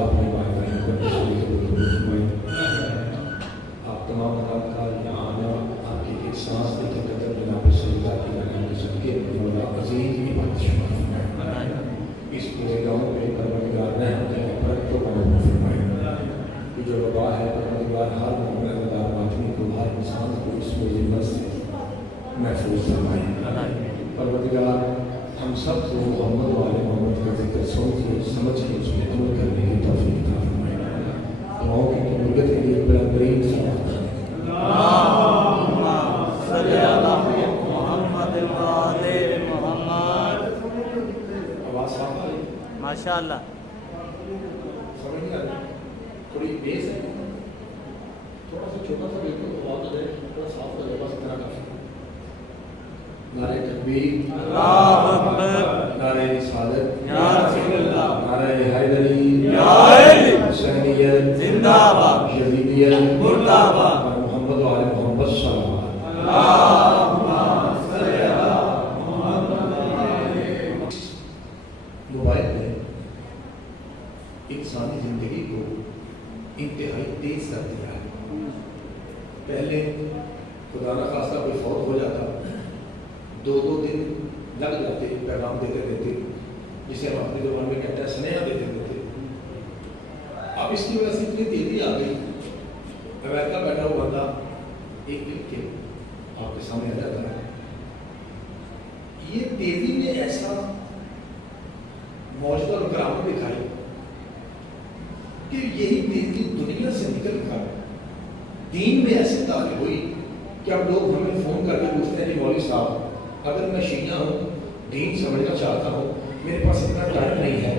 آپ نے والدین کو تشریف فرمائے. آپ تمام حضرات کا یہاں آنا آپ کی ایک سانس کی قدر جناب سیدہ کی لگان کے صدقے مولا عزیز کی بات شمار فرمائے. اس پورے گاؤں میں پروردگار نے ہمیں برکت کو قبول فرمائے. یہ جو وبا ہے پروردگار ہر مومن اللہ آدمی کو ہر انسان کو اس مصیبت سے محفوظ فرمائے. پروردگار ہم سب کو محمد والے محمد کا ذکر سن کے سمجھ کے اس میں عمل کرنے کی توفیق عطا فرمائے. دعاؤں کی قبولیت کے لیے بلندرین صلوات صلی اللہ محمد وعلى محمد. آواز صاف آ رہی ہے؟ ماشاء اللہ. سمجھ نہیں آ رہی؟ تھوڑی بیس ہے، تھوڑا سا چھوٹا سا بالکل آواز ہو جائے تھوڑا صاف ہو جائے بس اتنا کافی. نعرہ تکبیر، اللہ اکبر، نعرہ رسالت، یا رسول اللہ، نعرہ حیدری، یا علی، حسینیت زندہ باد، یزیدیت مردہ باد، اور محمد و آل محمد صلی اللہ علیہ وسلم. اللہم صلی علی محمد. موبائل نے انسانی زندگی کو انتہائی تیز کر دیا ہے. پہلے خدا نہ خواستہ کوئی فوت ہو جاتا 2 دن لگ جاتے پیغام دیتے دیتے، جسے ہم اپنی زبان میں کہتے ہیں سنیہا دیتے دیتے. اب اس کی وجہ سے اتنی تیزی آ گئی، امریکہ بیٹھا ہوا بندہ ایک کلک کے آپ کے سامنے آ جاتا ہے. یہ تیزی نے ایسا معجزہ اور کرامت دکھائی کہ یہی تیزی دنیا سے نکل کر دین میں ایسے داخل ہوئی کہ اب لوگ ہمیں فون کر کے پوچھتے ہیں کہ مولوی صاحب اگر میں شیعہ ہوں، دین سمجھنا چاہتا ہوں، میرے پاس اتنا ٹائم نہیں ہے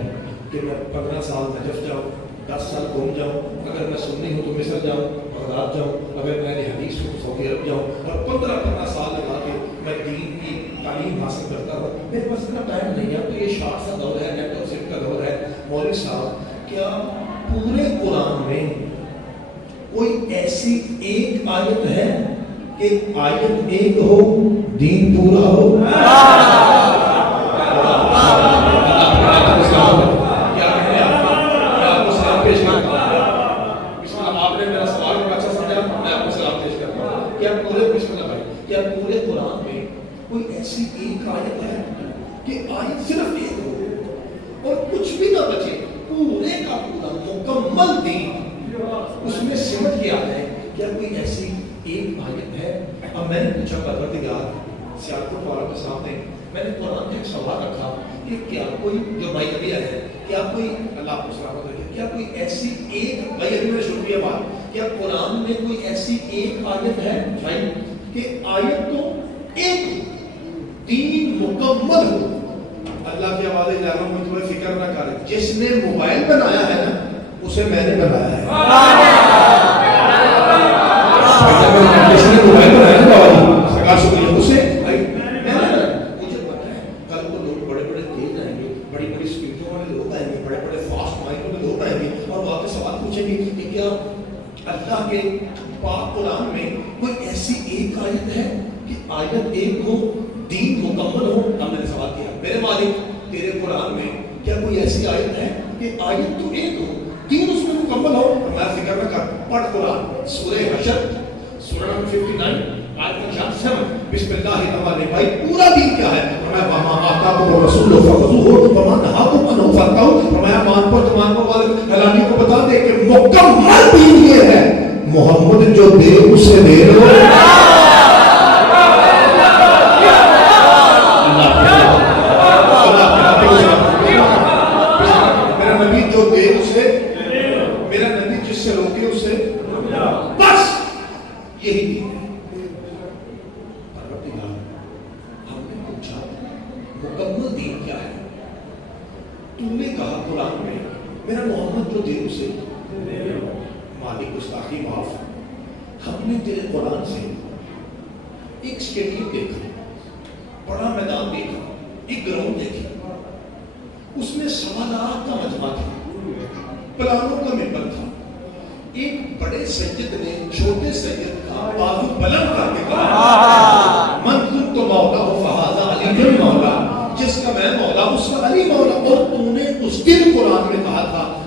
کہ میں 15 سال نجف جاؤں، 10 سال گھوم جاؤں، اگر میں سنی ہوں تو مصر جاؤں، بغداد جاؤں، اگر میں حدیث ہوں سعودی عرب جاؤں اور 15 سال لگا کے میں دین کی تعلیم حاصل کرتا ہوں، میرے پاس اتنا ٹائم نہیں ہے. تو یہ شارٹ سا دور ہے، نیٹ اور سٹ کا دور ہے. مولوی صاحب کیا پورے قرآن میں کوئی ایسی ایک آیت ہے کہ آیت ایک ہو دین پورا ہو؟ کیا پورے قرآن میں کوئی ایسی ایک آیت ہے کہ آیت صرف ایک ہو اور کچھ بھی نہ بچے، پورے کا پورا مکمل دین اس میں سمٹ گیا ہے؟ کیا کوئی ایسی ایک آیت ہے؟ اب میں نے پوچھا پروردگار سیادت والوں کے سامنے، میں نے قرآن میں ایک سوال رکھا کہ کیا کوئی جو بھائی ابھی آئے ہیں، کیا کوئی اللہ کو سلامت رکھے، کیا کوئی ایسی ایک بھائی ابھی میں شروع کیا بات، کیا قرآن میں کوئی ایسی ایک آیت ہے بھائی کہ آیت تو ایک دین مکمل ہو؟ اللہ کی آواز جا رہا ہوں، میں تمہیں فکر نہ کرے، جس نے موبائل بنایا ہے نا اسے میں نے بنایا ہے. جس نے موبائل بنایا ہے نا سرکار شکریہ اسے میں نے بنایا. مجھے پتا ہے کل کو لوگ بڑے بڑے تیز آئیں گے، بڑی بڑی اسپیڈوں والے لوگ آئیں گے، بڑے بڑے فاسٹ مائنڈ والے لوگ آئیں گے اور وہ آپ سے سوال پوچھیں گے کہ کیا اللہ کے پاک قرآن میں کوئی ایسی ایک آیت ہے کہ آیت ایک ہو دین مکمل ہو؟ ہم نے سوال کیا میرے مالک تیرے قرآن میں کیا کوئی ایسی آیت ہے کہ آیت تو ایک ہو دین اس میں مکمل ہو؟ میں فکر نہ کر، پڑھ قرآن سورہ حشر سورہ 59 آیت 7 بسم اللہ الرحمن الرحیم. بھائی پورا دین کیا ہے؟ فرمایا وما آتاکم الرسول فخذوہ وما نہاکم عنہ فانتہوا. فرمایا مان پر تمان کو والے اعلانی کو بتا دے کہ مکمل دین یہ ہے، محمد جو دے اسے دے لو. میرا نبی جو دے اسے، میرا نبی جس سے روکے اسے، بس یہی دین ہے. ہم نے پوچھا مکمل دین کیا ہے؟ تم نے کہا قرآن میں میرا محمد جو دے اسے. مالک گستاخی معاف، ہم نے تیرے قرآن سے ایک اسٹیڈیم دیکھا، بڑا میدان دیکھا، ایک گراؤنڈ دیکھی، اس میں سوالات کا مجمع تھا، پلانوں کا ممبر تھا. ایک بڑے سید نے چھوٹے سید کا بازو بلند کر کے کہا من کنت مولا فہذا علی مولا، جس کا میں مولا اس کا علی مولا. اور تو نے اس دن قرآن میں کہا تھا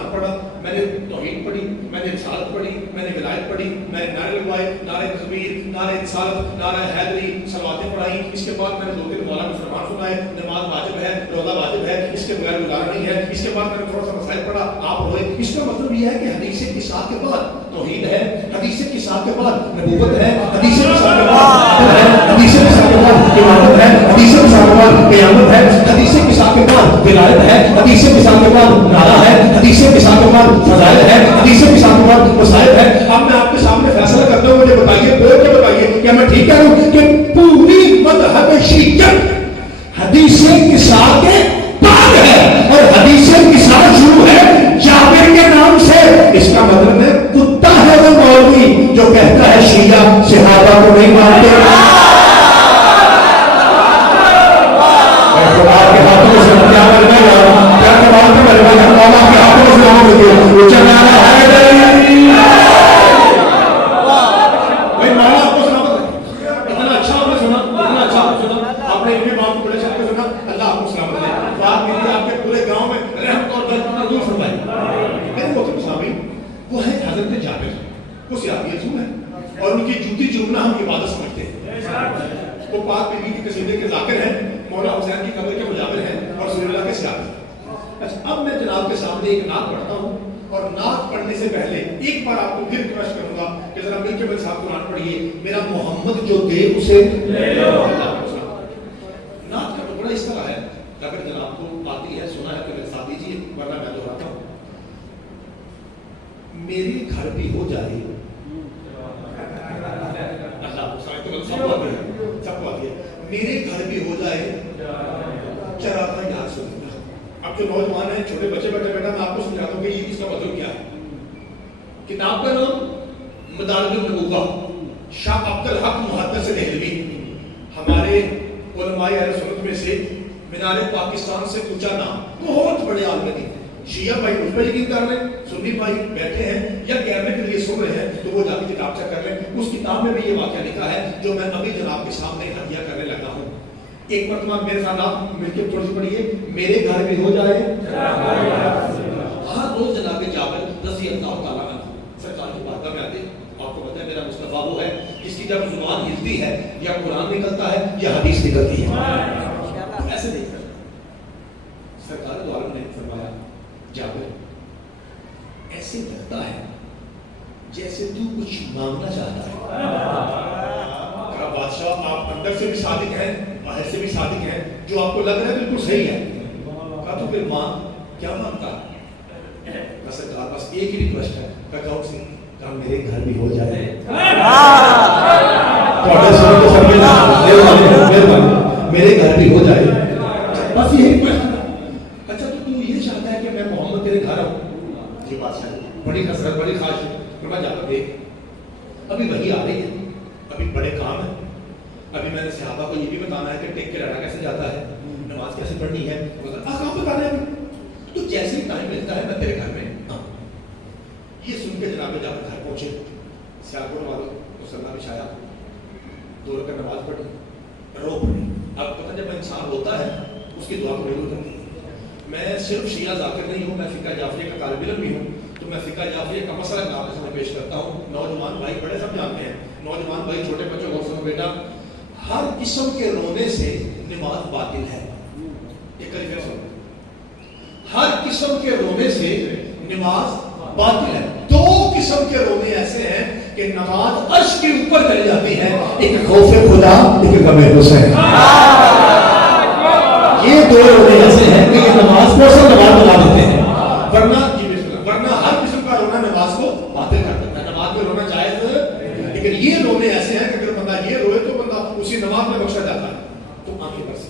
قرآن پڑھا, میں نے توحید پڑھی, میں نے رسالت پڑھی, میں نے ولایت پڑھی, میں نے نعرے لگوائے, نعرے تکبیر, نعرے رسالت, نعرہ حیدری, صلواتیں پڑھائی. اس کے بعد میں نے 2 دن مولا کو فرمان سنائے, نماز واجب ہے, روزہ واجب ہے, اس کے بغیر گزارا نہیں ہے. اس کے بعد میں نے تھوڑا سا مسائل پڑھا, آپ روئے. اس کا مطلب یہ ہے کہ حدیث قصاص کے بعد توحید ہے, حدیث قصاص کے بعد نبوت ہے, حدیث قصاص کے بعد ہے, حدیث قصاص کے بعد امامت ہے, حدیث قصاص کے بعد قیامت ہے, حدیث قصاص کے بعد ولایت ہے, حدیث قصاص کے بعد نعرہ ہے, حدیث قصاص کے بعد فضائل ہے, حدیث قصاص کے بعد وسائل ہے. اب میں آپ کے سامنے فیصلہ کرتا ہوں, مجھے بتائیے, بول کے بتائیے, کیا میں ٹھیک کہہ رہا ہوں کہ پوری مذہب شیعت حدیث قصاص کے بعد ہے اور حدیث قصاص شروع ہے جابر کے نام سے؟ اس کا مطلب ہے کتا ہے وہ مولوی جو کہتا ہے شیعہ صحابہ کو نہیں مانتے. آپ کے ہاتھوں سے کیا مر گیا, کیا کمال کے مر گیا, آپ کے ہاتھوں سے ہو گئی وہ چلانا ہے. بھائی مولا آپ کو سنا اتنا اچھا آپ نے سنا, اتنا اچھا آپ نے اتنے بات کو بڑے شک سنا. اللہ آپ کو سلامت ہے. بات میری آپ کے پورے گاؤں میں رحمت اور برکت دور فرمائے. میرے محترم سامعین, وہ ہے حضرت جابر, وہ صحابی رسول ہے اور ان کی جوتی چومنا ہم عبادت سمجھتے ہیں. وہ پاک بیوی کے قصیدے کے ذاکر ہیں, مولا حسین کی قبر کے مجاور ہیں اور رسول اللہ کے صحابی ہیں. اچھا, اب میں جناب کے سامنے ایک نعت پڑھتا ہوں اور نعت پڑھنے سے پہلے ایک بار آپ کو پھر ریکویسٹ کروں گا کہ ذرا مل کے میرے ساتھ قرآن پڑھیے. میرا محمد جو دے اسے لے لو. نعت کا ٹکڑا اس طرح ہے, اگر جناب کو آتی ہے, سنا ہے تو میرے ساتھ دیجیے, ورنہ میں دہراتا ہوں. میرے گھر بھی ہو جائے, میرے گھر بھی ہو جائے چراغاں یار سننا. اب جو نوجوان ہیں, چھوٹے بچے بیٹھے بیٹھا, میں آپ کو سمجھاتا ہوں کہ یہ اس کا مطلب کیا ہے. کتاب کا نام مدارج النبوہ, شاہ عبد الحق محدث دہلوی, ہمارے علماء اہل سنت میں سے مینار پاکستان سے اونچا نام, بہت بڑے عالم دین. شیعہ بھائی اس پہ یقین کر لیں, سنی بھائی بیٹھے ہیں یا کیمرے کے لیے سن رہے ہیں تو وہ جا کے کتاب چیک کر لیں. اس کتاب میں بھی یہ واقعہ لکھا ہے جو میں ابھی جناب کے سامنے ہدیہ کرنے لگا ہوں. ایک مرتبہ میرے ساتھ آپ مل کے تھوڑی سی پڑھیے, میرے گھر بھی ہو جائے. ہر روز جناب جابر رضی اللہ تعالیٰ عنہ سرکار کی بارگاہ میں آتے. آپ کو پتہ ہے میرا مصطفیٰ وہ ہے جس کی جب زبان ہلتی ہے یا قرآن نکلتا ہے یا حدیث نکلتی ہے. ایسے نہیں کرتا. سرکار دو عالم نے فرمایا, جابر ایسے لگتا ہے جیسے تو کچھ مانگنا چاہتا ہے. بادشاہ آپ اندر سے بھی صادق ہیں, باہر سے بھی صادق ہیں, جو آپ کو لگ رہا ہے بالکل صحیح ہے. کہا تو پھر مانگ, کیا مانگتا ہے؟ سرکار بس ایک ہی ریکویسٹ ہے, کہا میرے گھر بھی ہو جائے. میرے گھر بھی ہو جائے, بس یہی ریکویسٹ. اچھا تو یہ چاہتا ہے کہ میں محمد تیرے گھر آؤں؟ یہ بات ہے, بڑی حسرت, بڑی خواہش ہے. میں جا کر دیکھ, ابھی وہی آ رہی ہے, ابھی بڑے کام ہیں. ابھی میں نے صحابہ کو یہ بھی بتانا ہے کہ ٹیک کے رہنا کیسے جاتا ہے, نماز کیسے پڑھنی ہے, آپ بتانا ہے. تو جیسے ہی ٹائم ملتا ہے میں تیرے گھر میں. یہ سن کے جناب جا کر گھر پہنچے, سیاکور والوں کو سلام بچھایا, 2 رکعت نماز پڑھی, رو پڑھی. اب پتہ جب انسان ہوتا ہے اس کی دعا قبول ہوتی ہے. میں صرف شیعہ ذاکر نہیں ہوں, میں فقہ جعفریہ کا طالب علم بھی ہوں. تو میں فقہ جعفریہ کا مسئلہ آپ کے سامنے پیش کرتا ہوں. نوجوان بھائی بڑے سب جانتے ہیں, نوجوان بھائی چھوٹے بچوں کو سنو بیٹا, ہر قسم کے رونے سے نماز باطل ہے. ایک کلمہ سنو, ہر قسم کے رونے سے نماز باطل ہے. 2 قسم کے رونے ایسے ہیں کہ نماز عرش کے اوپر چلی جاتی ہے, ایک خوف خدا, ایک غم حسین. یہ 2 رونے ایسے ہیں کہ یہ نماز کو سب نماز بنا دیتے ہیں, ورنہ ہر قسم کا رونا نماز کو باطل کر دیتا ہے. نماز میں رونا جائز ہے, لیکن یہ رونے ایسے ہیں کہ اگر بندہ یہ روئے تو بندہ اسی نماز میں بخشا جاتا ہے. تو آنکھیں برس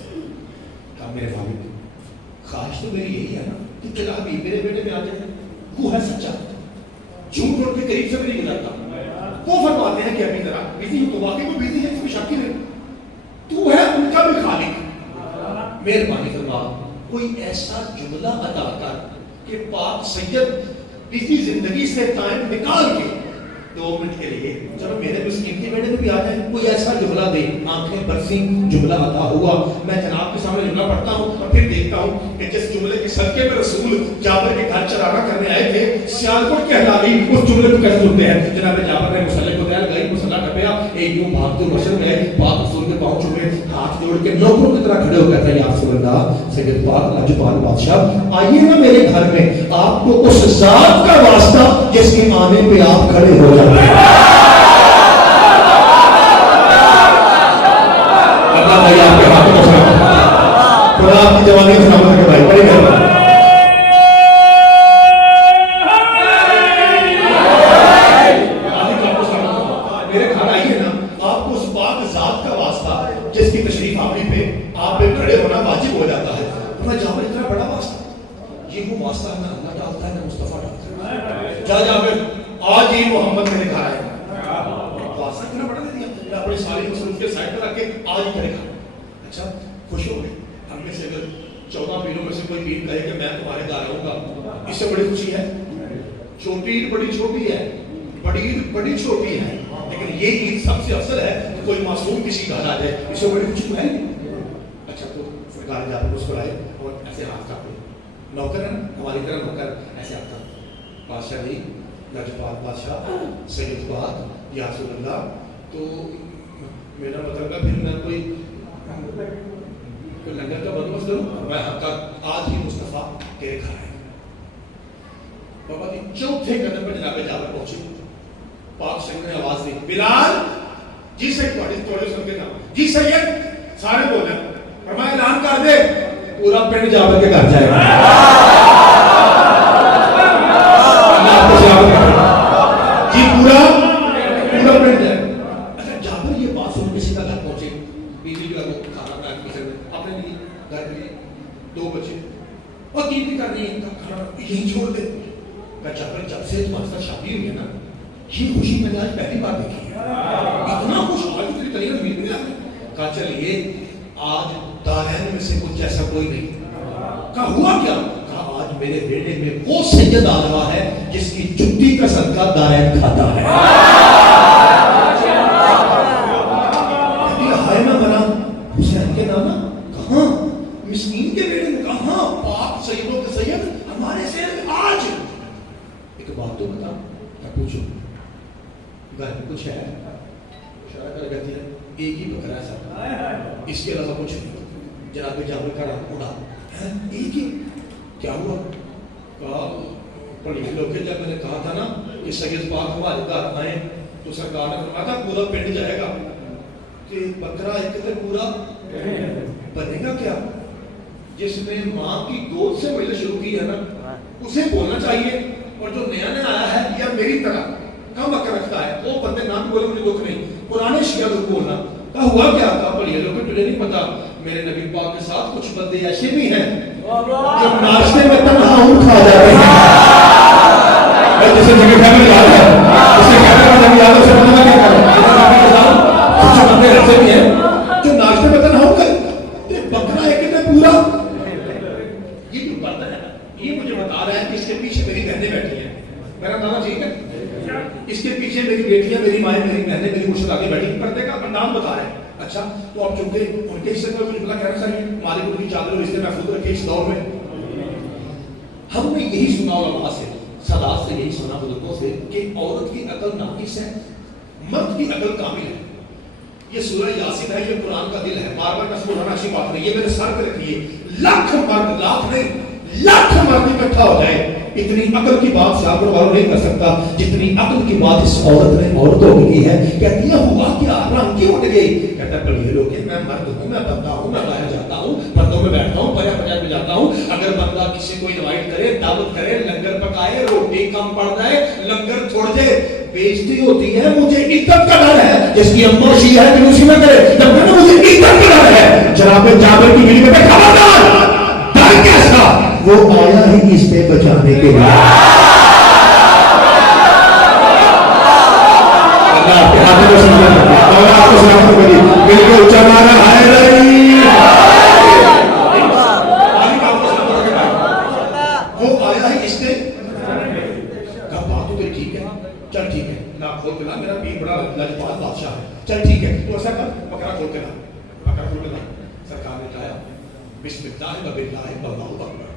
کہا میرے والد, خواہش تو میری یہی ہے نا کہ چلا بھی میرے بیٹے میں آ جائے. وہ ہے سچا, جھوٹ ان کے قریب سے بھی نہیں گزرتا. وہ فرماتے ہیں کہ ابھی ذرا بزی ہوں, تو واقعی وہ بزی ہے, اس میں شک ہی نہیں. تو ہے ان کا بھی خالق, مہربانی فرما کوئی ایسا جملہ ادا کر کہ پاک سید بزی زندگی سے ٹائم نکال کے 2 منٹ کے لیے چلو میرے مسکین کے بیٹے میں بھی آ جائے کوئی ایسا جملہ دے آنکھیں برسی جملہ عطا ہوا میں جناب کے سامنے جملہ پڑھتا ہوں اور پھر دیکھتا ہوں کہ جس جملے کے صدقے میں رسول جابر کے گھر چراغا کرنے آئے تھے سیالکوٹ کے احلالی اس جملے کو کیسے سنتے ہیں جناب جابر نے مسلح کو دیا گئی مسلح ٹپیا ایک یوں بھاگتے مسجد میں پاک رسول کے پاؤں چھپے ہاتھ جوڑ کے نوکروں کی طرح کھڑے ہو گئے تھے یا رسول اللہ سید پاک لاجواب بادشاہ آئیے نا میرے گھر میں آپ کو اس ذات کا واسطہ جس کے آنے پہ آپ کھڑے ہو جاتے ہیں اللہ بھائی آپ کے ہاتھوں کو سلامت خدا آپ کی جوانی کو سلامت رکھے بھائی بڑی مہربانی میرے گھر آئیے نا آپ کو اس پاک ذات کا واسطہ جس کی تشریف آوری پہ آپ پہ کھڑے ہونا واجب ہو جاتا ہے میں جابر اتنا بڑا واسطہ یہ وہ واسطہ ہے نہ اللہ ڈالتا ہے نہ مصطفیٰ ڈالتا ہے جا جابر آج ہی محمد میرے گھر آئے واسطہ اتنا بڑا دے دیا اپنی ساری مصروف کے سائڈ پر رکھ کے آج ہی کرے گا اچھا خوش ہو گئے ہم میں سے اگر 14 پیروں میں سے کوئی پیر کہے کہ میں تمہارے گھر آؤں گا اس سے بڑی خوشی ہے چھوٹی عید بڑی چھوٹی ہے بڑی عید بڑی چھوٹی ہے لیکن یہ عید سب سے افضل ہے کہ کوئی معصوم کسی گھر آ جائے اس سے بڑی خوشی تو ہے اچھا تو سرکار جا کر مسکرائے اور ایسے ہاتھ کاپے نوکر ہے ہماری طرح نوکر ایسے ہاتھ کاپے بادشاہ جی لاجواب بادشاہ سید بات یا رسول اللہ تو میرا مطلب ہے پھر میں کوئی لنگر کا بندوبست کروں میں آج ہی مصطفیٰ تیرے گھر آئے بابا جی چوتھے قدم پر جناب جابر پہنچے پاک سید نے آواز دی بلال جی سید توڑے سن کے کہا جی سید سارے بولے فرمایا اعلان کر دے پورا پنڈ جابر کے گھر جائے گا جی پورا پنڈ جائے اچھا جابر یہ بات سن کے سیدھا گھر پہنچے بیوی کا کھانا بنایا کچن میں اپنے لیے گھر کے لیے 2 بچے اور کی کر رہی ہے کھانا یہی چھوڑ دے میں جابر جب سے تمہارے ساتھ شادی ہوئی ہے نا یہ خوشی میں نے آج پہلی بار دیکھی ہے اتنا خوش آج تیری طریقہ امید نہیں آتی کہا چلیے آج دارین میں سے کچھ ایسا کوئی نہیں کہا ہوا کیا کہا آج میرے بیٹے میں وہ سید آ رہا ہے جس کی جُتی کا صدقہ دارین کھاتا ہے ہائے میں بنا حسین کے نانا کہاں مسکین کے بیٹے میں کہاں پاک سیدوں کے سید ہمارے شہر میں آج ایک بات تو بتا میں پوچھوں گھر میں کچھ ہے اشارہ کر کہتی ہے ایک ہی بکرا ہے سب اس کے علاوہ کچھ نہیں جناب جابر کا رات اڑا ایک ہی کیا ہوا کہا پڑھی لوگ جب میں نے کہا تھا نا کہ سید پاک ہمارے گھر آئے تو سرکار نے فرمایا تھا پورا پنڈ جائے گا کہ بکرا ایک تو پورا بنے گا کیا جس نے ماں کی گود سے ملنا شروع کی ہے نا اسے بولنا چاہیے اور جو نیا نیا آیا ہے یا میری طرح کم عقل رکھتا ہے وہ بندے نام بولے مجھے دکھ نہیں پرانے شیعہ کو بولنا کہا ہوا کیا تھا پڑھیے لوگ تجھے نہیں پتا میرے نبی پاک کے ساتھ کچھ بندے ایسے بھی ہیں جو ناشتے میں تنہا اون کھا جاتے ہیں جسے جگہ فیملی یاد ہے جسے فیملی یاد ہے اسے بندہ کیا کرو کچھ بندے ایسے بھی ہیں جو ناشتے میں تنہا اون کھا بکرا ہے کہ پورا یہ جو بندہ ہے یہ مجھے بتا رہا ہے کہ اس کے پیچھے میری بہنیں بیٹھی ہیں میرا نام ٹھیک ہے اس کے پیچھے میری بیٹیاں میری مائیں میری بہنیں میری مرشد آگے بیٹھی پردے کا انداز بتا رہے ہیں اچھا تو آپ چونکہ ان کے حصے میں کچھ بلا کہنا چاہیے مالک ان کی چادر اور رشتے محفوظ رکھے اس دور میں ہم نے یہی سنا علماء سے سادات سے یہی سنا بزرگوں سے کہ عورت کی عقل ناقص ہے مرد کی عقل کامل ہے یہ سورہ یاسین ہے یہ قرآن کا دل ہے بار بار کا سنانا اچھی بات نہیں یہ میرے سر پہ رکھیے لاکھ مرد لاکھ نہیں لاکھ مرد اکٹھا ہو جائے اتنی عقل کی بات سے آپ لوگ نہیں کر سکتا جتنی عقل کی بات اس عورت نے عورتوں کی کی ہے کہتی ہے ہوا کیا رنگ کیوں اٹھ گئی کہتا ہے پڑھیے لوگ میں مرد ہوں میں بندہ ہوں میں باہر جاتا ہوں پردوں میں بیٹھتا ہوں پریا پریا میں جاتا ہوں اگر بندہ کسی کو انوائٹ کرے دعوت کرے لنگر پکائے روٹی کم پڑ جائے لنگر چھوڑ جائے بےزتی ہوتی ہے مجھے عزت کا ڈر ہے جس کی اماں شیعہ ہے کہ اسی میں کرے جب میں مجھے عزت کا ڈر ہے جناب جابر کی بیوی میں خبردار ڈر کیسا وہ آیا ہی اس پہ بچانے کے لیے اللہ آپ کے ہاتھ میں سلامت اور آپ کو سلامت کریے بالکل چمانا ہے وہ آیا ہی اس نے کہا بات تو ٹھیک ہے چل ٹھیک ہے نہ کھول کے لا، میرا پیر بڑا لجپال بادشاہ ہے، چل ٹھیک ہے تو ایسا کر بکرا کھول کے لا، بکرا کھول کے لا، سرکار نے کہا بسم اللہ باللہ واللہ اکبر،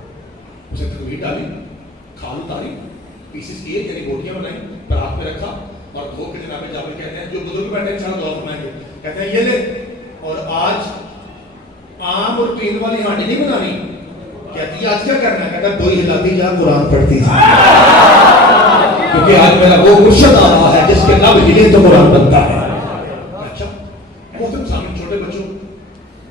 اسے تکبیر ڈالی، کھال اتاری، پیسز کیے یعنی بوٹیاں بنائی، پرات میں رکھا اور دھو کے جناب جابر کہتے ہیں جو بزرگ بیٹھے ہیں انشاءاللہ دعا فرمائیں گے، کہتے ہیں یہ لے اور آج عام اور پین والی ہانڈی نہیں بنانی، کہتی ہے آج کیا کرنا ہے، کہتا ہے دوئی ہلاتی جا قرآن پڑھتی ہے، کیونکہ آج میرا وہ مرشد آ رہا ہے جس کے لب ہلے تو قرآن بنتا ہے۔ اچھا محترم سامنے چھوٹے بچوں،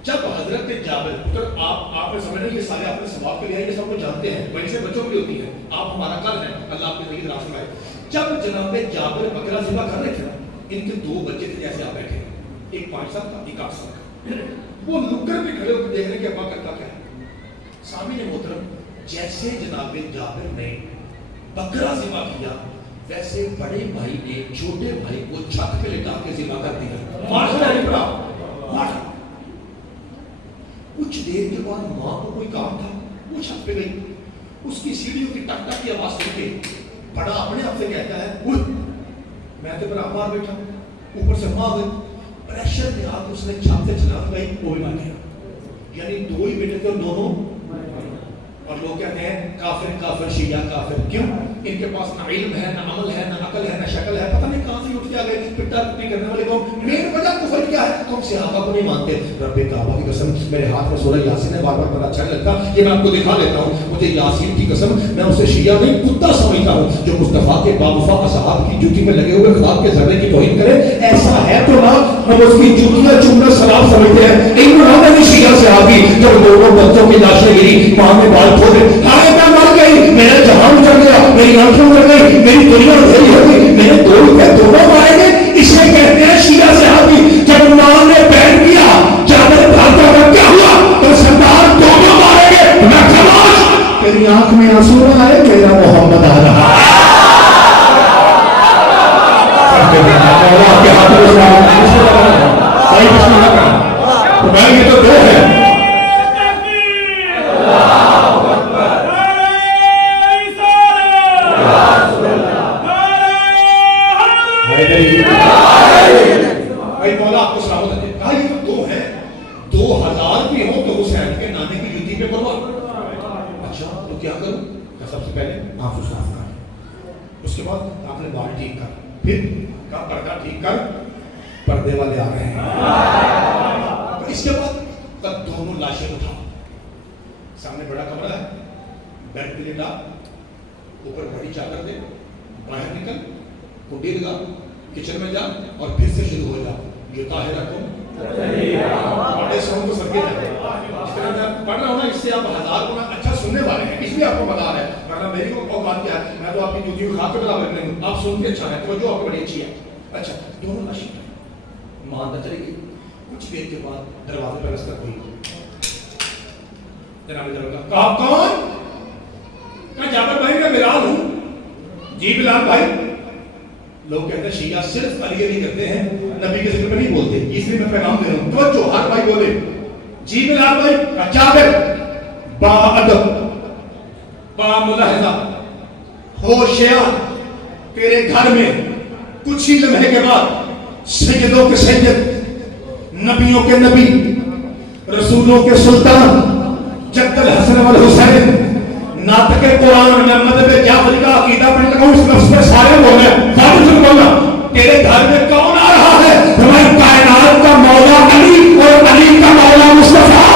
جب حضرت جابر پتر آپ نے سمجھنا یہ سارے آپ نے ثواب کے لیے یہ سب کو جانتے ہیں، وہیں سے بچوں کی ہوتی ہے، آپ ہمارا کل ہیں، اللہ آپ کی زندگی دراز فرمائے۔ جب جناب جابر بکرا ذبح کر رہے تھے نا، ان کے دو بچے تھے جیسے آپ بیٹھے، ایک 5 سال کا ایک 8 سال کا، وہ نکر پہ کھڑے ہو کے دیکھ رہے کہ ابا کرتا کیا ہے۔ سامنے محترم جیسے جناب جابر نے بکرا ذبح کیا ویسے بڑے بھائی نے چھوٹے بھائی کو چھت پہ لٹا کے ذبح کر دیا، مارا۔ کچھ دیر کے بعد ماں کو کوئی کام تھا، وہ چھت پہ گئی، اس کی سیڑھیوں کی ٹک ٹک کی آواز سن کے بڑا اپنے آپ سے کہتا ہے اٹھ، میں تو بڑا مار بیٹھا، اوپر سے ماں گئی، پریشر میں آ کے اس نے چھت سے چھلانگ لگائی، وہ بھی مر گیا۔ یعنی دو ہی بیٹے تھے دونوں، اور لوگ کہتے ہیں کافر کافر شیعہ کافر، کیوں؟ ان کے پاس نہ علم ہے، نہ عمل ہے، نہ عقل ہے، نہ شکل ہے، پتہ نہیں کہاں سے اٹھ کے آ گئے، پٹا پٹی کرنے والے قوم۔ مین وجہ کفر کیا ہے؟ تم صحابہ کو نہیں مانتے۔ رب کعبہ کی قسم، میرے ہاتھ میں سورہ یاسین ہے، بار بار پتہ اچھا نہیں لگتا، یہ میں آپ کو دکھا دیتا ہوں، مجھے یاسین کی قسم میں اسے شیعہ نہیں کتا سمجھتا ہوں، جو مصطفیٰ کے باوفا اصحاب کی جوتی میں لگے ہوئے خواب کے ذرے کی توہین کرے، ایسا ہے تو نہ ہم اس کی جوتیاں چومنا سلام سمجھتے ہیں۔ انہوں نے شیعہ صحابی جب دونوں بچوں کی لاشیں گری، ماں نے بال کھولے، ہائے میں مر گئی، میرا جہان اجڑ گیا، میری آنکھیں اجڑ گئی، میری دنیا اندھیری ہو گئی، میرے دو روپے دونوں مارے گئے۔ اسے کہتے ہیں شیعہ صحابی۔ جب ماں نے بیٹھ کیا جابر بھاگا ہوا کیا ہوا تو سردار دونوں مارے گئے، میں خاموش، تیری آنکھ میں آنسو نہ آئے، میرا محمد آ رہا ہے۔ آپ کے ہاتھ میں یہ تو دو ہے۔ بھائی مولا آپ کو سلامت ہے، کہا یہ تو دو ہیں، 2000 بھی ہوں تو حسین کے نانے کی جوتی پہ قربان۔ اچھا تو کیا کروں؟ کہ سب سے پہلے آنکھ صاف کر، اس کے بعد آپ نے بال ٹھیک کر، پھر کہا پردہ ٹھیک کر، پردے والے آ رہے ہیں۔ اس کے بعد تب دونوں لاشیں اٹھا، سامنے بڑا کمرہ ہے، بیڈ پہ لیٹا، اوپر بڑی چادر دے، باہر نکل، کنڈی لگا، کچن میں جا اور پھر سے شروع ہو جا، یہ طاہرکم بڑے سون تو سب کے جاتے ہیں، جس طرح میں پڑھ رہا ہوں نا، اس سے آپ 1000 گنا اچھا سننے والے ہیں، اس لیے آپ کو بتا رہا ہے، ورنہ میری کو بات کیا ہے، میں تو آپ کی جوتی کو کھا کے بتا رہا ہوں، آپ سن کے اچھا ہے، توجہ آپ کو بڑی اچھی ہے۔ اچھا دونوں لاشیں ماں اندر چلی گئی، کچھ دیر کے بعد دروازے پر دستک ہوئی، جناب دروازہ کہا کون؟ کہا جابر بھائی میں بلال ہوں۔ جی بلال بھائی۔ لوگ کہتے ہیں شیعہ صرف علی علی کرتے ہیں، نبی کے ذکر میں نہیں بولتے، اس لیے میں پیغام دے رہا ہوں، توجہ ہر بھائی بولے۔ جی بلال بھائی، جابر با ادب با ملاحظہ ہوشیار، تیرے گھر میں کچھ ہی لمحے کے بعد سیدوں کے سید، نبیوں کے نبی، رسولوں کے سلطان، جد الحسن والحسین، ناطق قرآن میں مذہب جعفری کا عقیدہ پڑھ لگا ہوں، اس لفظ میں سارے بول رہے ہیں، ثابت سن بولنا، تیرے گھر میں کون آ رہا ہے؟ ہماری کائنات کا مولا علی اور علی کا مولا مصطفیٰ۔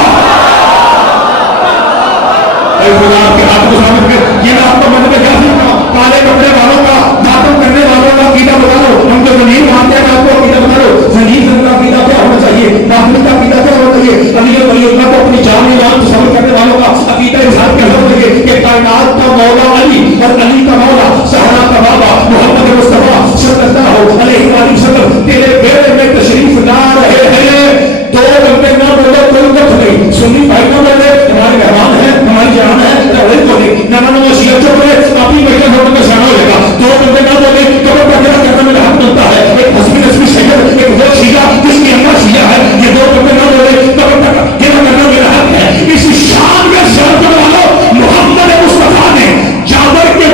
اے خدا کے ہاتھ کو ثابت کر، یہ آپ کو مذہب جعفری کا، کالے کپڑے والوں کا، ماتم کرنے والوں کا عقیدہ بتا دو، ہم جو زمین مانتے ہیں آپ کو عقیدہ بتا دو، زمین کا عقیدہ کیا ہونا چاہیے، باطنی کا عقیدہ کیا ہونا چاہیے، علی اور ولی اللہ کو اپنی جان ایمان تصور کرنے والوں کا عقیدہ اظہار کیا ہونا چاہیے کہ کائنات کا مولا علی اور علی کا مولا زہرا کا بابا محمد مصطفیٰ صلی اللہ علیہ وآلہ وسلم تیرے بیڑے میں تشریف لا رہے ہیں۔ دو بندے نہ بولے کوئی دکھ نہیں، سنی بھائی نہ بولے ہمارے مہمان ہیں، ہماری جان ہے، کو نہیں نہ وسیعت سے بولے کافی بڑھیا ہونے کا سیاح ہو جائے گا۔ دو بندے نہ بولے قبر کا گرا کرنے میں حق ملتا ہے، ایک حسبی نسبی سید، ایک وہ شیعہ جس کی اما شیعہ ہے، یہ دو بندے نہ بولے قبر کا گرا کرنا میرا حق ہے۔ اس شان میں سر والوں محمد مصطفیٰ نے جابر کے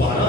12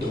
2।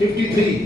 53।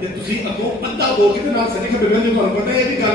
ਤੇ ਤੁਸੀਂ ਅੱਗੋਂ ਅੱਧਾ ਬੋਲ ਕੇ ਤੇ ਨਾਲ ਸੱਜੇ ਖੱਬੇ ਬੰਦੇ ਤੁਹਾਨੂੰ ਪਤਾ ਹੈ ਕਿ ਗੱਲ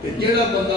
ਤੇ ਜਿਹੜਾ ਬੰਦਾ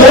2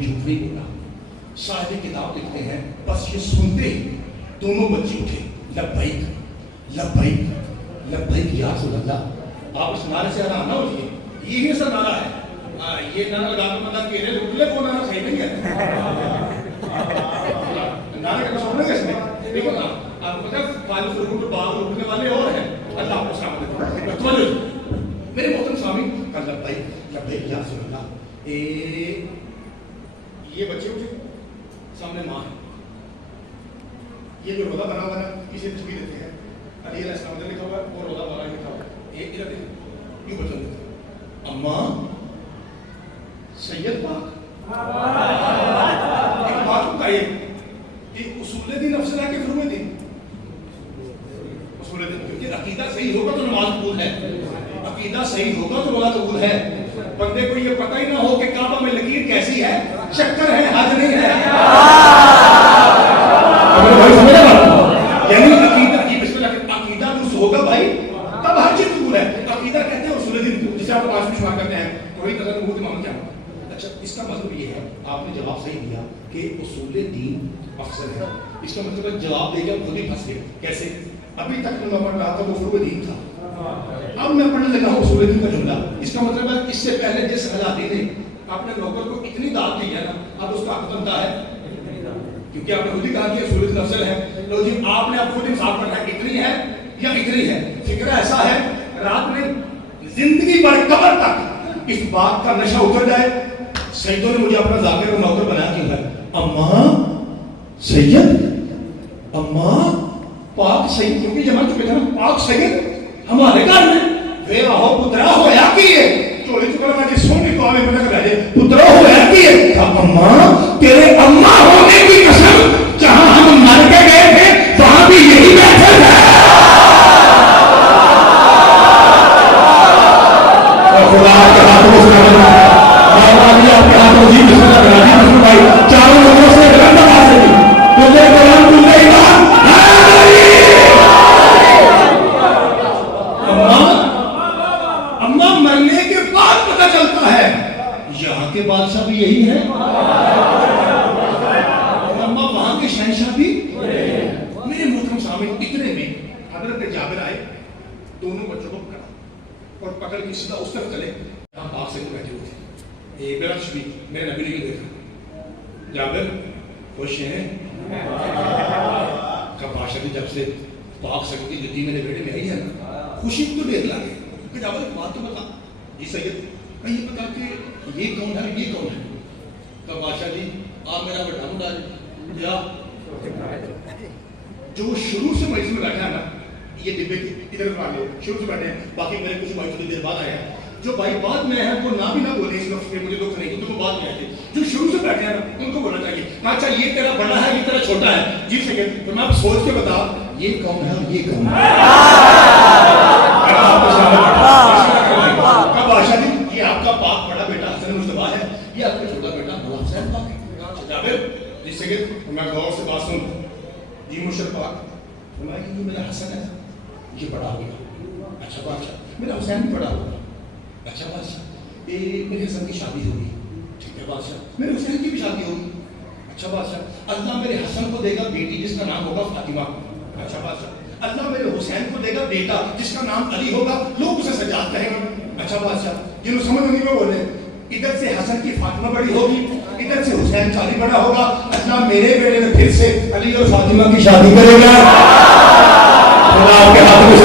جھوٹ نہیں بولا. صاحب کتاب لکھتے ہیں بس یہ سنتے ہی دونوں بچے اٹھے, لبیک لبیک لبیک یا رسول اللہ. آپ اس نعرے سے آرام نہ ہوئیے, یہی اصل نعرہ ہے. یہ نعرہ لگا کر مطلب کہ رٹلے کو نعرہ صحیح نہیں ہے. نعرے کا سننے کیسے نہیں دیکھو نا, آپ کو پتا ہے فالو فروٹ باغ روکنے والے اور ہیں. اللہ آپ کو سلامت رکھے. میرے محترم سامعین, لبیک لبیک یا رسول اللہ. یہ بچے اٹھے, سامنے ماں ہے, یہ جو روزہ بنا ہوا ہے اسے تصویر دیتے ہیں, علی علیہ السلام نے لکھا ہوا ہے اور روزہ بنا لکھا ہوا ہے. ایک ادھر دیکھیں, یوں بچوں دیتے ہیں اماں سید پاک. ایک بات بتائیے کہ اصول دین افضل ہے کہ فروع دین؟ اصول دین, کیونکہ عقیدہ صحیح ہوگا تو نماز قبول ہے, عقیدہ صحیح ہوگا تو روزہ قبول ہے. بندے کو یہ پتہ ہی نہ ہو کہ کعبہ میں لکیر کیسی ہے, چکر ہے, حج نہیں ہے. یعنی عقیدہ کی بسم اللہ, عقیدہ درست ہوگا بھائی تب ہر چیز قبول ہے. عقیدہ کہتے ہیں اصول دین کو, جسے آپ پانچویں شمار کرتے ہیں وہی قدر نبوت امام کیا. اچھا, اس کا مطلب یہ ہے, آپ نے جواب صحیح دیا کہ اصول دین افضل ہے. اس کا مطلب جواب دے کے خود ہی پھنس گئے. کیسے؟ ابھی تک میں پڑھ رہا تھا وہ فروع دین تھا, اب میں پڑھنے لگا ہوں اصول دین کا جملہ. اس کا مطلب ہے اس سے پہلے جس حالات نے اپنے نوکر کو اتنی داد دی ہے نا, اب اس کا حق بنتا ہے, کیونکہ آپ نے خود ہی کہا کہ اصول دین افضل ہے. لو جی, آپ نے اب خود انصاف کرنا ہے, اتنی ہے یا اتنی ہے. فکر ایسا ہے, رات میں زندگی بھر قبر تک اس بات کا نشہ اتر جائے. سیدوں نے مجھے اپنا ذاکر و نوکر بنایا کیوں ہے؟ اماں سید, اماں پاک سید, کیونکہ جمع چکے تھے نا پاک سید ہمارے گھر میں ویرا ہو پترا ہو یا کیے چولی چکر میں جی سونی کو آمیں پتہ کر رہے پترا ہو یا کیے. اماں تیرے اماں ہونے کی قسم, جہاں ہم مر کے گئے تھے وہاں بھی یہی بیٹھے تھے. خدا کے ہاتھوں سے آپ کے ہاتھوں جی بسم اللہ کرا دی. بسم بھائی چاروں لوگوں سے گرم بتا سکتی تجھے قرآن تجھے ایمان. اماں مرنے کے بعد پتہ چلتا ہے یہاں کے بادشاہ بھی یہی ہے, اماں وہاں کے شہنشاہ بھی. میرے محترم سامعین, اتنے میں حضرت جابر آئے, دونوں بچوں کو پکڑا اور پکڑ کے سیدھا اس طرف چلے ہم باغ سے بیٹھے ہوئے تھے. برش بھی میرے نبی نے دیکھا, جابر خوش ہیں کا بادشاہ جب سے پاک سکوں کی جدی میرے بیٹے میں آئی ہے نا, خوشی تو ڈھیر لگے. کہ جابر ایک بات تو بتا, جی سید میں یہ بتا کہ یہ کون ہے, یہ کون ہے؟ کا بادشاہ جی آپ میرا بیٹا ہوں یا جو شروع سے مجلس میں بیٹھا ہے نا, یہ ڈبے ادھر والے شروع سے بیٹھے ہیں, باقی میرے کچھ بھائی تھوڑی دیر بعد آیا. جو بھائی بعد میں ہے وہ نہ بھی نہ بولے اس لفظ میں, مجھے دکھ نہیں, کیونکہ وہ بعد میں آئے تھے. جو شروع سے بیٹھے ہیں نا ان کو بولنا چاہیے. اچھا یہ تیرا بڑا ہے, یہ تیرا چھوٹا ہے, جی سکے تو میں آپ سوچ کے بتا یہ کون ہے اور یہ کون ہے. بادشاہ جی یہ آپ کا پاک بڑا بیٹا حسن مصطفیٰ ہے, یہ آپ کا چھوٹا بیٹا غلام حسین پاک ہے. جابر جی سکے میں غور سے بات سن. جی مشرف پاک فرمایا کہ یہ میرا حسن ہے, یہ بڑا ہوگا. اچھا بادشاہ میرا حسین بھی بڑا ہوگا. اچھا بادشاہ میرے حسن کی شادی ہوگی. ٹھیک ہے بادشاہ میرے حسین کی بھی شادی ہوگی. اچھا بادشاہ اللہ میرے حسن کو دے گا بیٹی جس کا نام ہوگا فاطمہ. اچھا بادشاہ اللہ میرے حسین کو دے گا بیٹا جس کا نام علی ہوگا, لوگ اسے سجاد کہیں گے. اچھا بادشاہ جنہوں سمجھ نہیں میں بولے, ادھر سے حسن کی فاطمہ بڑی ہوگی, ادھر سے حسین چالی بڑا ہوگا, اللہ میرے بیٹے میں پھر سے علی اور فاطمہ کی شادی کرے گا. آپ کے ہاتھ میں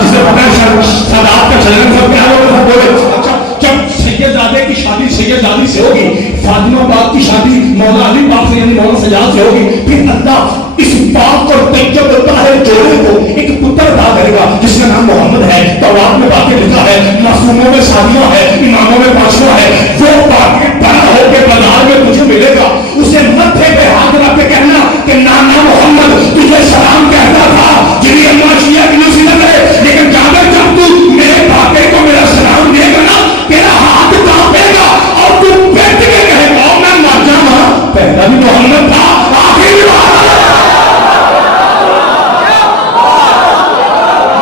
جسے پتہ ہے سادات کا چلن سب کیا ہوگا بولے. اچھا جب سیدزادے کی شادی سیدزادی سے ہوگی, فاطمہ باپ کی شادی مولا علی باپ سے یعنی مولا سجاد سے ہوگی, پھر اللہ اس پاک اور طیب طاہر جوڑے کو ایک پتر عطا کرے گا جس کا نام محمد ہے. تورات میں باقی لکھا ہے, معصوموں میں شادیاں ہے, اماموں میں پانچواں ہے. وہ باقی بڑا ہو کے بازار میں تجھے ملے گا, اسے متھے پہ ہاتھ رکھ کے کہنا کہ نانا محمد تجھے سلام کہتا تھا. جنہیں اللہ شیعہ کی نصیحت ہے, لیکن جابر جب تو میرے باپے کو میرا سلام دے گا نا, تیرا ہاتھ کانپے گا اور تو بیٹھ کے کہے گا میں مر جاؤں, پہلا بھی محمد تھا آخر بھی محمد.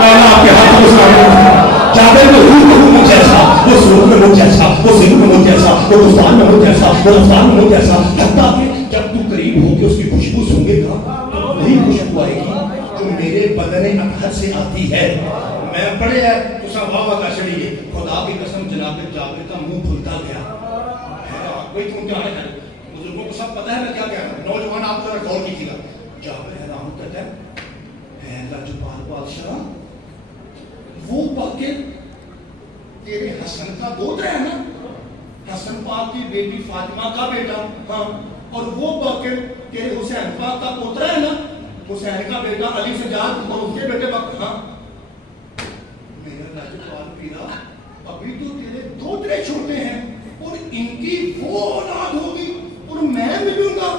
آپ کے ہاتھ میں جابر میں روح جیسا, وہ سلوک میں وہ جیسا, وہ سلوک میں رضا حتیٰ کہ جب تو قریب ہو کے اس کی خوشبو سونگے گا تو وہی خوشبو آئے گی جو میرے بدن اطہر سے آتی ہے. میں پڑھے ہے تسا واہ واہ کا چڑھیے خدا کی قسم جناب جابر کا منہ کھلتا گیا. کوئی تم کیا ہے بزرگوں کو سب پتہ ہے میں کیا کہہ رہا ہوں. نوجوان آپ ذرا غور کیجیے گا. جابر حیران کہتا ہے لاجوال بادشاہ وہ باقی تیرے حسن کا گودرا ہے نا, حسن پاک کی بیٹی فاطمہ کا بیٹا, ہاں, اور وہ باقی تیرے حسین پاک کا پوترا ہے نا, حسین کا بیٹا علی سجاد اور اس کے بیٹے باقی, ہاں. میرا لاجوال پیرا ابھی تو تیرے دوترے چھوٹے ہیں اور ان کی وہ اولاد ہوگی اور میں ملوں گا,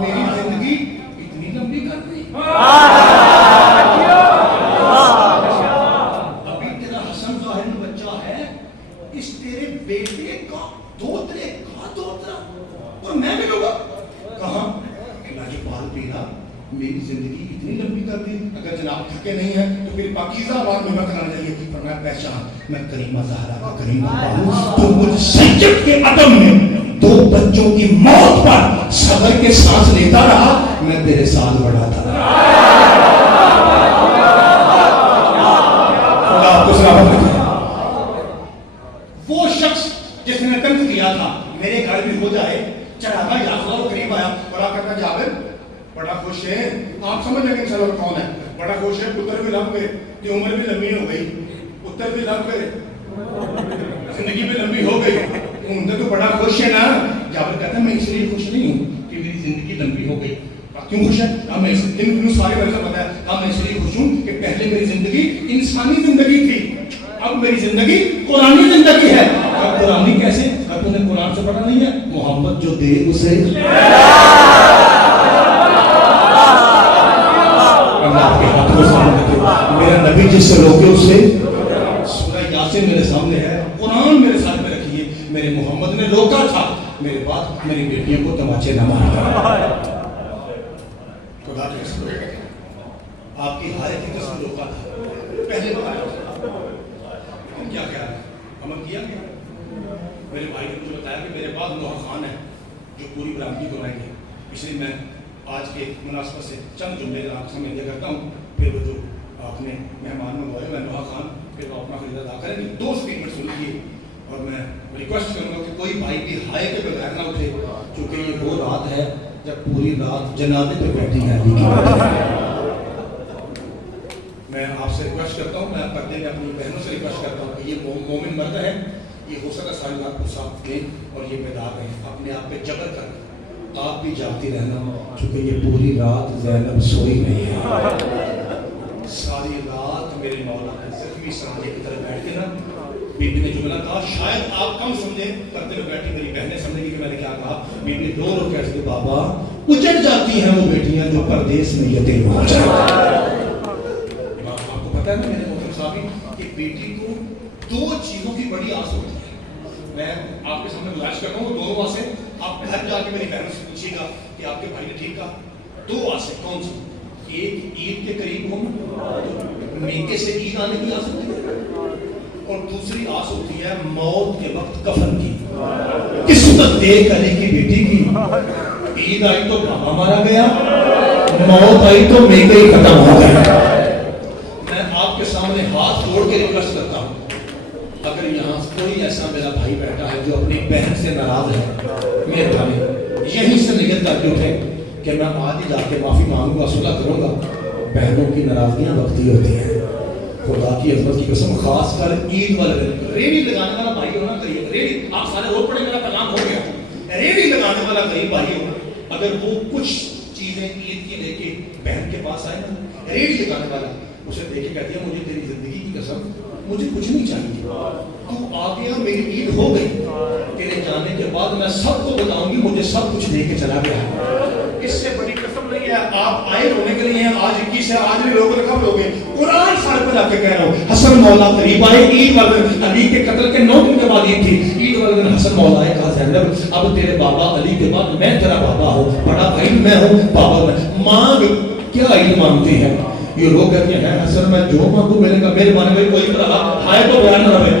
میری زندگی اتنی لمبی کر دی. ابھی تیرا حسن ظاہر میں بچہ ہے, اس تیرے بیٹے کا دوترے کا دوترا اور میں ملوں گا. کہاں لاجوال پیرا میری زندگی اتنی لمبی کر دی. اگر جناب تھکے نہیں ہیں تو پھر پاکیزہ آواز میں کرانا چاہیے کہ فرمایا پہچان میں کریمہ زہرا کا کریم ابا ہوں تو مجھ سجد کے عدم میں 2 بچوں کی موت پر صبر کے سانس لیتا رہا, میں تیرے ساتھ بڑھا تھا. خدا آپ کو سلامت رکھے. وہ شخص جس نے طنز کیا تھا میرے گھر بھی ہو جائے چڑھاوا یا خدا وہ قریب آیا اور آ کرتا جابر بڑا خوش ہے, آپ سمجھ لیں گے انشاءاللہ کون ہے. بڑا خوش ہے, پتر بھی لب گئے, عمر بھی لمبی ہو گئی, پتر بھی لب گئے, زندگی بھی لمبی ہو گئی, عمر تو بڑا خوش ہے نا. جابر کہتا ہے میں اس لیے خوش نہیں ہوں کہ میری زندگی لمبی ہو گئی. کیوں خوش ہے؟ میں سارے وجہ بتایا. میں اس لیے خوش ہوں کہ پہلے میری زندگی انسانی زندگی تھی, اب میری زندگی قرآنی زندگی ہے. اب قرآنی کیسے؟ اب تم نے قرآن سے پڑھا نہیں ہے محمد جو دے اسے میرا نبی جس سے روکے اس سے. سورہ یاسین میرے سامنے ہے, قرآن میرے ساتھ میں رکھیے. میرے محمد نے روکا تھا, میرے بعد میری بیٹیوں کو تماچے نہ مارا. خدا کی قسم آپ کی ہائے کی قسم روکا تھا. پہلے بتایا کیا خیال ہے عمل کیا گیا. میرے بھائی نے مجھے بتایا کہ میرے بعد نوح خان ہے جو پوری برآمدی کرائیں گے, اس لیے میں آج کے مناسبت سے چند جملے آپ سے ملنے کرتا ہوں. پھر وہ جو آپ نے مہمان منگوائے میں نوح خان پھر وہ اپنا خرید ادا کریں گے. 2 اسٹیٹمنٹ سن لیجیے اور میں ریکویسٹ کروں گا کہ کوئی بھائی بھی ہائے کے بغیر نہ اٹھے, کیونکہ یہ وہ رات ہے جب پوری رات جنازے پہ بیٹھی ہے. میں آپ سے ریکویسٹ کرتا ہوں, میں پردے میں اپنی بہنوں سے ریکویسٹ کرتا ہوں کہ یہ مومن مرد ہے, یہ ہو سکتا ساری رات کو ساتھ دیں اور یہ بیدار رہیں, اپنے آپ پہ جبر کر آپ بھی جاگتی رہنا, چونکہ یہ پوری رات زینب سوئی نہیں ہے. ساری رات میرے مولا نے زخمی سرانے کی طرف بیٹھ کے نا بی بی نے جملہ کہا, شاید آپ کم سمجھیں, پردے میں بیٹھی میری بہنیں سمجھیں گی کہ میں نے کیا کہا. بی بی رو رو کہتے ہیں بابا اجڑ جاتی ہیں وہ بیٹیاں جو پردیس میں یتیم ہو جائیں. آپ کو پتہ ہے میرے محترم صاحب کہ بیٹی کو 2 چیزوں کی بڑی آس ہوتی ہے. میں آپ کے سامنے گزارش کر رہا ہوں, 2 آسیں آپ گھر جا کے میری بہنوں سے پوچھیے گا کہ آپ کے بھائی نے ٹھیک کہا. 2 آسیں کون سی؟ ایک عید کے قریب ہوں میکے سے عید آنے کی آس ہوتی ہے, اور دوسری آس ہوتی ہے موت کے وقت کفن کی. قسمت دیکھ علی کی بیٹی کی, عید آئی تو بابا مارا گیا, موت آئی تو میکے ہی ختم ہو گیا. میں آپ کے سامنے ہاتھ جوڑ کے ریکویسٹ کرتا ہوں, اگر یہاں کوئی ایسا میرا بھائی بیٹھا ہے جو اپنی بہن سے ناراض ہے, مہربانی یہیں سے نیت کر کے اٹھے کہ میں آج ہی جا کے معافی مانگوں گا, صلح کروں گا. بہنوں کی ناراضگیاں وقتی ہوتی ہیں. خدا کی عظمت کی قسم, خاص کر عید والے دن ریڑھی لگانے والا بھائی ہونا چاہیے. ریڑھی آپ سارے رو پڑے, میرا پیغام ہو گیا. ریڑھی لگانے والا غریب بھائی ہو, اگر وہ کچھ چیزیں عید کی لے کے بہن کے پاس آئے نا, ریڑھی لگانے والا اسے دیکھ کے کہتی ہے مجھے تیری زندگی کی قسم مجھے کچھ نہیں چاہیے, تو آ گیا, میری عید ہو گئی. تیرے جانے کے بعد میں سب کو بتاؤں گی مجھے سب کچھ دے کے چلا گیا. اس سے بڑی قسم نہیں ہے. آپ آئے رونے کے لیے ہیں, آج 21 ہے, آج بھی لوگ کب لوگ ہیں. قرآن سر پہ لا کے کہہ رہا ہوں, حسن مولا قریب آئے. عید والے دن علی کے قتل کے 9 دن کے بعد عید تھی. عید والے دن حسن مولا آئے, کہا زینب اب تیرے بابا علی کے بعد میں تیرا بابا ہوں, بڑا بھائی میں ہوں, بابا میں. مانگ کیا عید مانگتی ہے. یہ لوگ کہتے ہیں حسن میں جو مانگوں ملے گا, میرے مانے میں کوئی رہا ہائے تو بیان نہ رہے.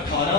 18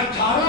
18